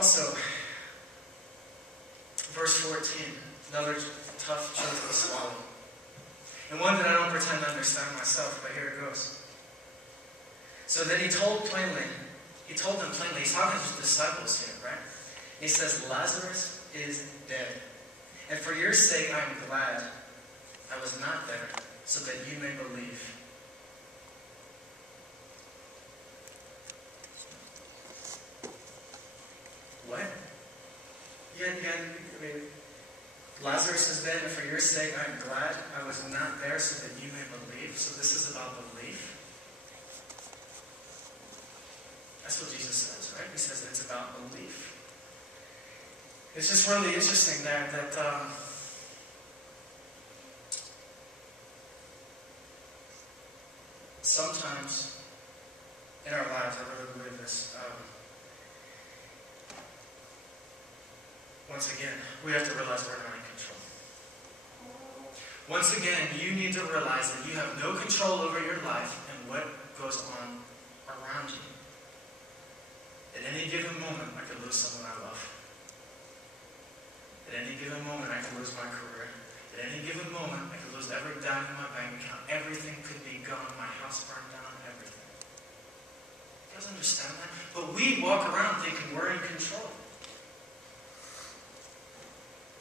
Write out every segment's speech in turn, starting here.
Also, verse 14, another tough truth to swallow. And one that I don't pretend to understand myself, but here it goes. So then he told them plainly, he's talking to his disciples here, right? He says, Lazarus is dead. And for your sake I am glad I was not there, so that you may believe. What? Lazarus is dead, and for your sake I am glad I was not there, so that you may believe. So this is about belief. That's what Jesus says, right? He says it's about belief. It's just really interesting there that sometimes in our lives, I really believe this, once again, we have to realize we're not in control. Once again, you need to realize that you have no control over your life and what goes on around you. At any given moment, I could lose someone I love. At any given moment, I could lose my career. At any given moment, I could lose every dime in my bank account. Everything could be gone. My house burned down. Everything. You guys understand that? But we walk around thinking we're in control.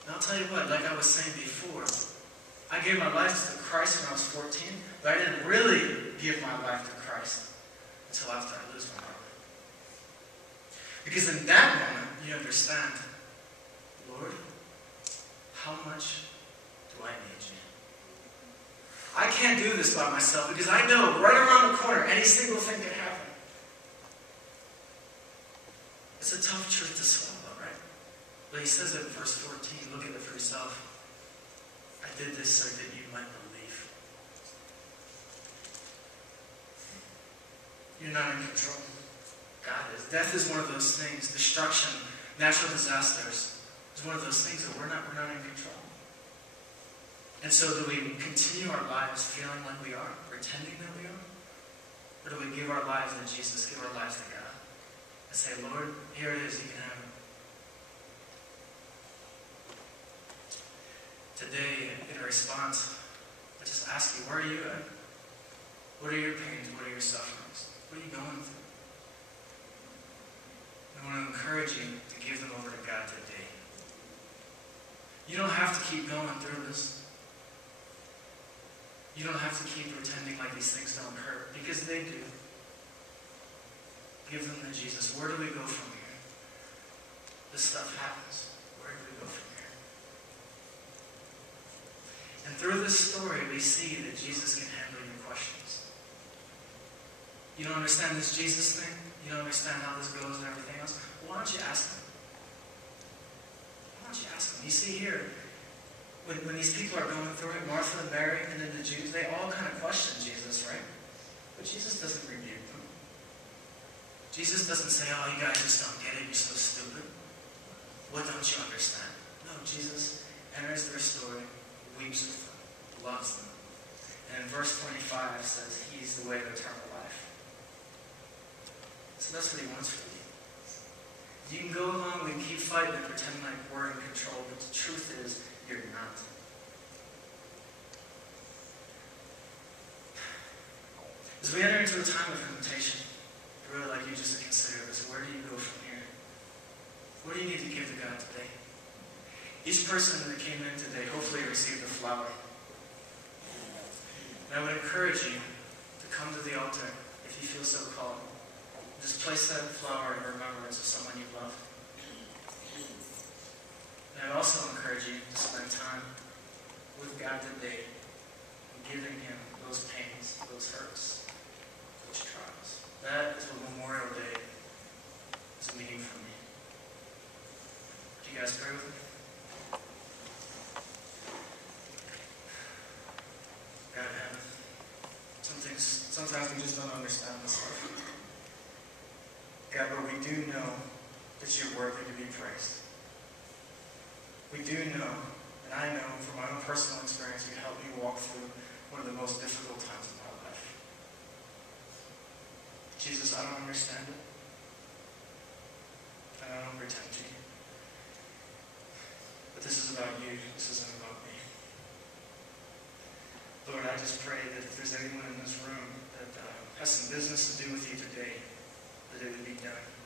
And I'll tell you what, like I was saying before, I gave my life to Christ when I was 14, but I didn't really give my life to Christ until after I lose my brother. Because in that moment, you understand, Lord, how much do I need you? I can't do this by myself because I know right around the corner, any single thing could happen. It's a tough truth to swallow, right? But he says it in verse 14. Look at it for yourself. I did this so that you might believe. You're not in control. God is. Death is one of those things. Destruction, natural disasters, is one of those things that we're not in control. And so do we continue our lives feeling like we are, pretending that we are? Or do we give our lives to Jesus, give our lives to God, and say, Lord, here it is, you can have it. Today, in response, I just ask you, where are you at? What are your pains? What are your sufferings? What are you going through? I want to encourage you to give them over to God today. You don't have to keep going through this. You don't have to keep pretending like these things don't hurt, because they do. Give them to Jesus. Where do we go from here? This stuff happens. Where do we go from here? And through this story, we see that Jesus can handle your questions. You don't understand this Jesus thing? You don't understand how this goes and everything else? Well, why don't you ask him? Why don't you ask him? You see here, when these people are going through it, Martha and Mary and then the Jews, they all kind of question Jesus, right? But Jesus doesn't rebuke them. Jesus doesn't say, oh, you guys just don't get it, you're so stupid. What don't you understand? No, Jesus enters their story, weeps with them, loves them. And in verse 25 says, he's the way to eternal life. So that's what he wants from you. You can go along and keep fighting and pretend like we're in control, but the truth is, you're not. As we enter into a time of invitation, I'd really like you just to consider this. Where do you go from here? What do you need to give to God today? Each person that came in today hopefully received a flower. And I would encourage you to come to the altar if you feel so called. Just place that flower in remembrance of someone you love. And I'd also encourage you to spend time with God today, giving him those pains, those hurts, those trials. That is what Memorial Day is meaning for me. Do you guys pray with me? God in heaven, sometimes we just don't understand this stuff. God, but we do know that you're worthy to be praised. We do know, and I know from my own personal experience, you helped me walk through one of the most difficult times of my life. Jesus, I don't understand it. And I don't pretend to. you. This isn't about me. Lord, I just pray that if there's anyone in this room that has some business to do with you today, that it would be done.